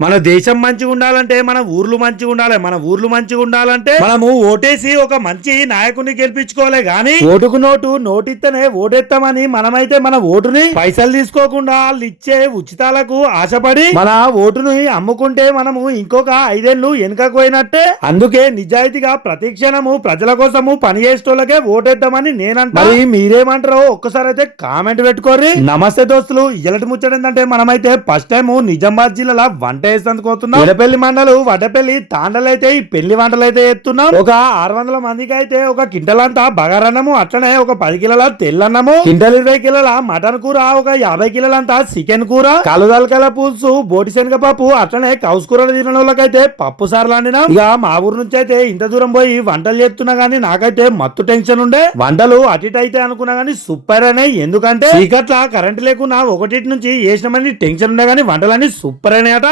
మన దేశం మంచిగా ఉండాలంటే మన ఊర్లు మంచిగా ఉండాలి మన ఊర్లు మంచిగా ఉండాలంటే మనము ఓటేసి ఒక మంచి నాయకుడిని గెలిపించుకోవాలి గాని ఓటుకు నోటు నోటిస్తేనే ఓటెత్తామని మనమైతే మన ఓటుని పైసలు తీసుకోకుండా వాళ్ళు ఇచ్చే ఉచితాలకు ఆశపడి మన ఓటుని అమ్ముకుంటే మనము ఇంకొక ఐదేళ్ళు వెనుకకు పోయినట్టే అందుకే నిజాయితీగా ప్రతి క్షణము ప్రజల కోసము పని చేసేటోళ్ళకే ఓటేద్దామని నేనంటా. మరి మీరేమంటారో ఒక్కసారి అయితే కామెంట్ పెట్టుకోర్రి. నమస్తే దోస్తులు. ఇలాంటి ముచ్చట ఏంటంటే మనమైతే ఫస్ట్ టైం నిజామాబాద్ జిల్లాలో వంట పోతున్నాం? వడపల్లి మండలు వడపల్లి తాండలు అయితే ఈ పెళ్ళి వంటలు అయితే ఎత్తున్నాం. ఒక ఆరు వందల మందికి అయితే ఒక కింటల్ అంతా బగారన్నము అట్లనే ఒక పది కిలోల తెల్లన్నము. కింటల్ ఇరవై కిలోల మటన్ కూర ఒక యాభై కిలోలంతా చికెన్ కూర. కలుదలకల పులుసు బోటి శనగ పప్పు అట్లనే కౌసు కూరలు తిన వాళ్ళకైతే పప్పు సార్లు వండినా. ఇక మా ఊరు నుంచి అయితే ఇంత దూరం పోయి వంటలు చేస్తున్నా గానీ నాకైతే మత్తు టెన్షన్ ఉండే. వంటలు అటు ఇటు అయితే అనుకున్నా గానీ సూపర్ అనే. ఎందుకంటే చీకట్ల కరెంట్ లేకున్నా ఒకటి నుంచి వేసినామని టెన్షన్ ఉండే గానీ వంటలన్నీ సూపర్ అయినాయట.